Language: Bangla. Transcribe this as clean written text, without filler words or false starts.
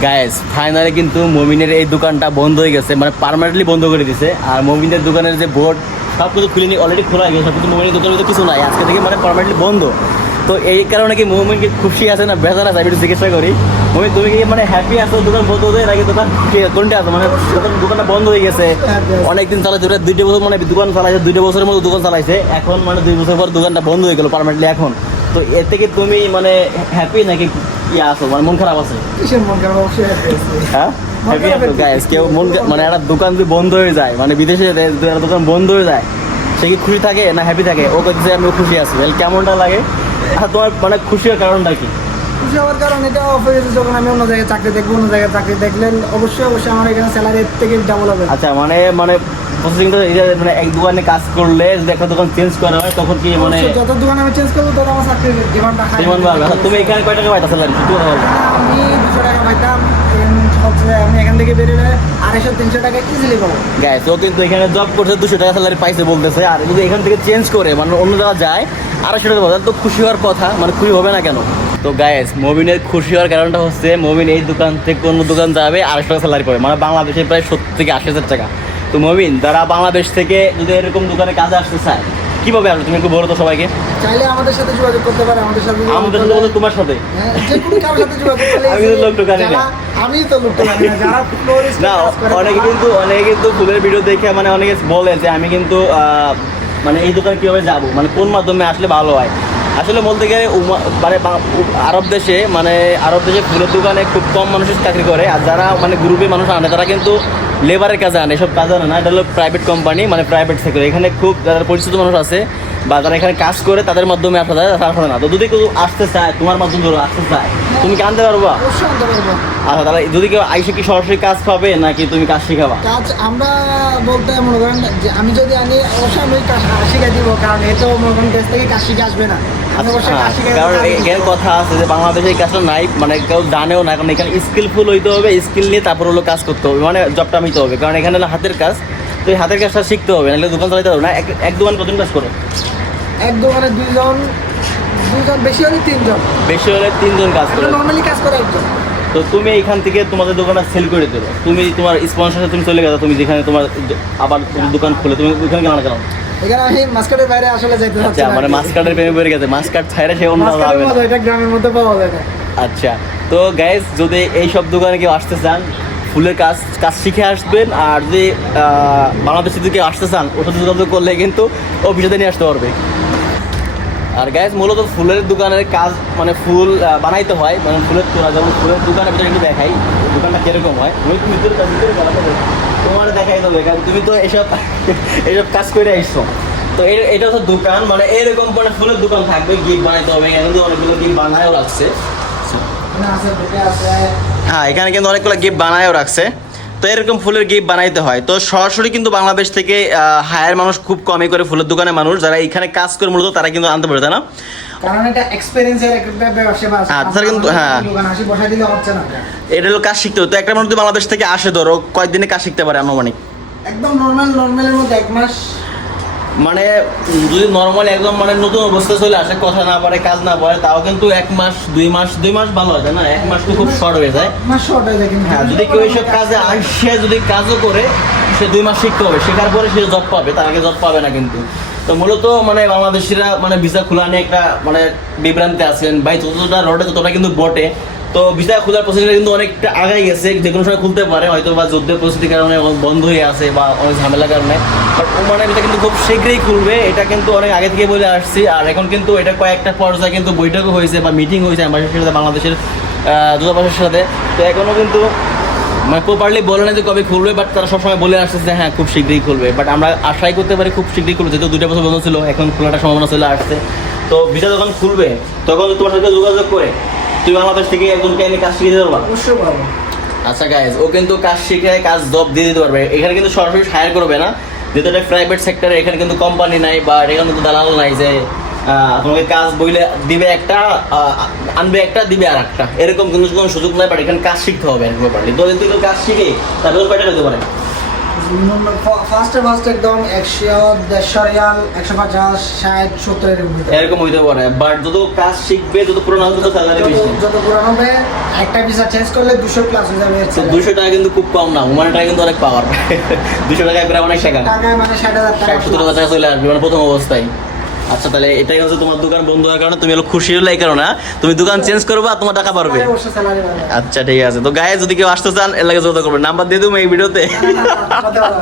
গাইস ফাইনালি কিন্তু মমিনের এই দোকানটা বন্ধ হয়ে গেছে, মানে পার্মানেন্টলি বন্ধ করে দিছে। আর মমিনের দোকানের যে বোর্ড সব কিছু খুলে নিয়ে অলরেডি খোলা হয়ে গেছে, সব কিছু মমিনের দোকানের ভিতরে কিছু নাই, আজকে থেকে মানে পার্মানেন্টলি বন্ধ। তো এই কারণে কি মমিন কি খুশি আছে না বেজার আছে, আমি একটু জিজ্ঞাসা করি। মমিন তুমি কি মানে হ্যাপি আছো দোকান বন্ধ হয়ে, নাকি দোকান কোনটা আছো, মানে দোকানটা বন্ধ হয়ে গেছে অনেকদিন চালাইছে, 2 বছর মানে দোকান চালাইছে, 2 বছরের মতো দোকান চালাইছে, এখন মানে 2 বছর পর দোকানটা বন্ধ হয়ে গেল পার্মানেন্টলি এখন। তো এর থেকে তুমি মানে হ্যাপি নাকি ইয়ে আছো, মানে মন খারাপ আছে? হ্যাঁ হ্যাপি আছো গাইস? কেউ মন মানে একটা দোকান যদি বন্ধ হয়ে যায়, মানে বিদেশে একটা দোকান বন্ধ হয়ে যায়, সে কি খুশি থাকে না হ্যাপি থাকে? ও কাছে আমি খুশি আছি, তাহলে কেমনটা লাগে? আর তোমার মানে খুশি হওয়ার কারণটা কি? খুশি হওয়ার কারণ এটা অফারে যখন আমি অন্য জায়গায় চাকরি দেখবো, অন্য জায়গায় চাকরি দেখলে অবশ্যই আমার এখানে স্যালারি থেকে ডাবল হবে। আচ্ছা মানে মানে প্রসেসিং তো এই যে মানে এক দোকানে কাজ করলে যদি একটা দোকান চেঞ্জ করা হয় তখন কি মানে যত দোকান আমি চেঞ্জ করবো তত আমার চাকরির ডিমান্ডটা হাই ডিমান্ড বাড়বে। আচ্ছা, তুমি এখানে কয় টাকা পাইতা স্যালারি? সত্যি কথা বলো। আমি 200 টাকা পাইতাম, আমি এখান থেকে বেরোলে 250-300 টাকা ইজিলি পাবো। গাইস ও কিন্তু এখানে জব করছে 200 টাকা স্যালারি পাইছে বলতেছে, আর যদি এখান থেকে চেঞ্জ করে মানে অন্য জায়গায় যায় 250 টাকা পাবে, তো খুশি হওয়ার কথা, মানে খুশি হবে না কেন? তো গাইস মবিনের খুশি হওয়ার কারণটা হচ্ছে মবিন এই দোকান থেকে অন্য দোকান যাবে 250 টাকা স্যালারি পাবে, মানে বাংলাদেশে প্রায় 70 থেকে 80 হাজার টাকা। তো মবিন যারা বাংলাদেশ থেকে যদি এরকম দোকানে কাজে আসতে চায় কিভাবে আসবে, তুমি একটু বলো তো সবাইকে। চাইলে আমাদের সাথে যোগাযোগ করতে পারে, আমাদের সাথে বলতে তোমার সাথে হ্যাঁ, যে কোনো কারোর সাথে যোগাযোগ করলে আমি তো লোকটা জানি না। আমি তো লোকটা জানি না, যারা ফ্লোরিস্ট না কাজ করে অনেকে কিন্তু ফুলের ভিডিও দেখে মানে অনেকে বলে যে আমি কিন্তু মানে এই দোকানে কীভাবে যাবো, মানে কোন মাধ্যমে আসলে ভালো হয়। আসলে বলতে গেলে মানে আরব দেশে ফুলের দোকানে খুব কম মানুষের চাকরি করে, আর যারা মানে গ্রুপে মানুষ আনে তারা কিন্তু লেবারের কাজে আনে, এসব কাজে আনে না। এটা হলো প্রাইভেট কোম্পানি, মানে প্রাইভেট সেক্টর। এখানে খুব যারা পরিচিত মানুষ আছে বা যারা এখানে কাজ করে তাদের মাধ্যমে আসা যায়, তারা আসে না। তো যদি কেউ আসতে চায় তোমার মাধ্যমে আসতে চায় তুমি কি আনতে পারবা? অবশ্যই আনতে পারবো। আচ্ছা তাহলে যদি কেউ আইসে কি সরাসরি কাজ পাবে নাকি তুমি কাজ শিখাবা? কাজ আমরা বলতে মনে করেন যে আমি যদি আনি অবশ্যই আমি কাজ শিখাই দিব, কারণ এ তো মনে করেন দেশ থেকে কাজ শিখে আসবে না। আমি অবশ্যই কাজ শিখাই, কারণ এখানে কথা আছে যে বাংলাদেশে এই কাজটা নাই, মানে কেউ জানেও না, কারণ এখানে স্কিলফুল হইতে হবে, স্কিল নিয়ে তারপর হলো কাজ করতে হবে, মানে জবটা নিতে হবে, কারণ এখানে হলো হাতের কাজ। তো এই হাতের কাজটা শিখতে হবে, নাহলে দোকান চালাতে হবে না। এক দোকান কতদিন কাজ করো? এক দোকানে দুইজন, বেশি হলে 3 জন, বেশি হলে 3 জন কাজ করে, নর্মালি কাজ করে একজন। তো তুমি এইখান থেকে তোমাদের দোকানটা সেল করে দেবে, তুমি তোমার স্পন্সর তুমি চলে গেছো, তুমি যেখানে তোমার আবার দোকান খুলে তুমি ওইখানে কেন কেন? এখানে আমি মাস্কাটের বাইরে আসলে যাইতে চাচ্ছি আচ্ছা না। মানে মাস্কাটের প্রেমে পড়ে গেছে, মাস্কাট ছাইরে সে অন্য মাস্কাটের যাবে না। মতো এটা গ্রামের মধ্যে পাওয়া যায় না। আচ্ছা তো গাইস যদি এই সব দোকানে কেউ আসতে চান ফুলের কাজ শিখে আসবেন, আর যদি বাংলাদেশে যদি কেউ আসতে চান ওর সাথে যোগাযোগ করলে কিন্তু ও বিষয়টা নিয়ে আসতে পারবে। আর গাইস মূলত ফুলের দোকানের কাজ মানে ফুল বানাইতে হয়, মানে ফুলের তোলা, যেমন ফুলের দোকানের ভিতরে একটু দেখাই দোকানটা কিরকম হয়, তোমার দেখাই দেবে, কারণ তুমি তো এইসব কাজ করে আসছো। তো এটা হচ্ছে দোকান, মানে এরকম মানে ফুলের দোকান থাকবে, গিফট বানাইতে হবে, এখানে কিন্তু অনেকগুলো গিফট বানায়ও রাখছে। হ্যাঁ এখানে কিন্তু অনেকগুলো গিফট বানায়ও রাখছে। তো এরকম ফুলের গিফট বানাইতে হয়। তো সরাসরি কিন্তু বাংলাদেশ থেকে হায়ার মানুষ খুব কমই করে, ফুলের দোকানে মানুষ যারা এখানে কাজ করে মূলত তারা কিন্তু আনতে পারে, তাই না? কারণ এটা এক্সপেরিয়েন্সের একটা ব্যবসা। হ্যাঁ স্যার কিন্তু হ্যাঁ দোকান আসি বসাই দিলে হচ্ছে না, এটা হলো কাজ শিখতে হবে। তো একটা মানুষ যদি বাংলাদেশ থেকে আসে ধরো কয়েকদিনে কাজ শিখতে পারে আনুমানিক? একদম নর্মালের মধ্যে 1 মাস। মানে যদি নর্মাল একদম মানে নতুন অবস্থা চলে আসে, কথা না পারে কাজ না পারে, তাও কিন্তু 1 মাস 2 মাস ভালো হয়, তাই না? 1 মাস তো খুব শর্ট হয়ে যায়। মাস শর্ট হয়ে যায়। কিন্তু হ্যাঁ যদি কেউ এইসব কাজে আসে, যদি কাজও করে সে 2 মাস শিখতে হবে, শেখার পরে সে জব পাবে, তার আগে জব পাবে না কিন্তু। তো মূলত মানে বাংলাদেশিরা মানে ভিসা খোলা নিয়ে একটা মানে বিভ্রান্তি আছেন ভাই, যতটা রটে ততটা কিন্তু বটে। তো ভিসা খোলার প্রসেসটা কিন্তু অনেকটা আগাই গেছে, যে কোনো সময় খুলতে পারে, হয়তো বা যুদ্ধের পরিস্থিতির কারণে বন্ধ হয়ে আছে বা অনেক ঝামেলার কারণে, বাট মানে এটা কিন্তু খুব শীঘ্রই খুলবে, এটা কিন্তু অনেক আগে থেকে বলে আসছি। আর এখন কিন্তু এটা কয়েকটা পর্যায়ে কিন্তু বৈঠকও হয়েছে বা মিটিং হয়েছে অ্যাম্বাসির সাথে, বাংলাদেশের দূতাবাসের সাথে। তো এখনও কিন্তু মানে প্রপারলি বলে না যে কবে খুলবে, বাট তারা সবসময় বলে আসছে যে হ্যাঁ খুব শীঘ্রই খুলবে। বাট আমরা আশাই করতে পারি খুব শীঘ্রই খুলবে, যেহেতু 2 বছর বন্ধ ছিল, এখন খোলাটা সম্ভাবনা চলে আসছে। তো ভিসা যখন খুলবে তখন তোমার সাথে যোগাযোগ করে তুই বাংলাদেশ থেকে একজনকে এনে কাজ শিখে দিতে পারবা? অবশ্যই পারবো। আচ্ছা গাইজ ও কিন্তু কাজ শিখে কাজ জব দিয়ে দিতে পারবে, এখানে কিন্তু সরাসরি হায়ার করবে না, যেহেতু এটা প্রাইভেট সেক্টরে, এখানে কিন্তু কোম্পানি নাই বা এখানে কিন্তু দালাল নাই যে তোমাকে কাজ বইলে দিবে একটা, আনবে একটা, দিবে আর একটা, এরকম কিন্তু কোনো সুযোগ নাই। বাট এখানে কাজ শিখতে হবে প্রপারলি। তো যদি কাজ শিখে তারপর কয়টা হতে পারে? ফার্স্টে একদম 100-150 রিয়াল, 150, 60, 70 এরকম হতে পারে। এরকম হইতে পারে, বাট যত কাজ শিখবে যত পুরোনো হবে তত স্যালারি বেশি। যত পুরানো হবে একটা ভিসা চেঞ্জ করলে 200 প্লাস হয়ে যাবে এর তো salary। 200 টাকা কিন্তু খুব কম না, ওমানের টাকা কিন্তু অনেক পাওয়ার। 200 টাকা প্রায় অনেক টাকা, টাকায় মানে 60,000 টাকা 60-70 টাকা চলে আসবে মানে প্রথম অবস্থায়। আচ্ছা তাহলে এটাই হচ্ছে তোমার দোকান বন্ধ হওয়ার কারণে তুমি হলো খুশি হলে এই কারণে, তুমি দোকান চেঞ্জ করবে আর তোমার টাকা পারবে। স্যালারি বাড়বে। আচ্ছা ঠিক আছে, তো গায়ে যদি কেউ আসতে চান এর লাগে যোগাযোগ করবে, নাম্বার দিয়ে দেবো এই ভিডিওতে। হতে পারে।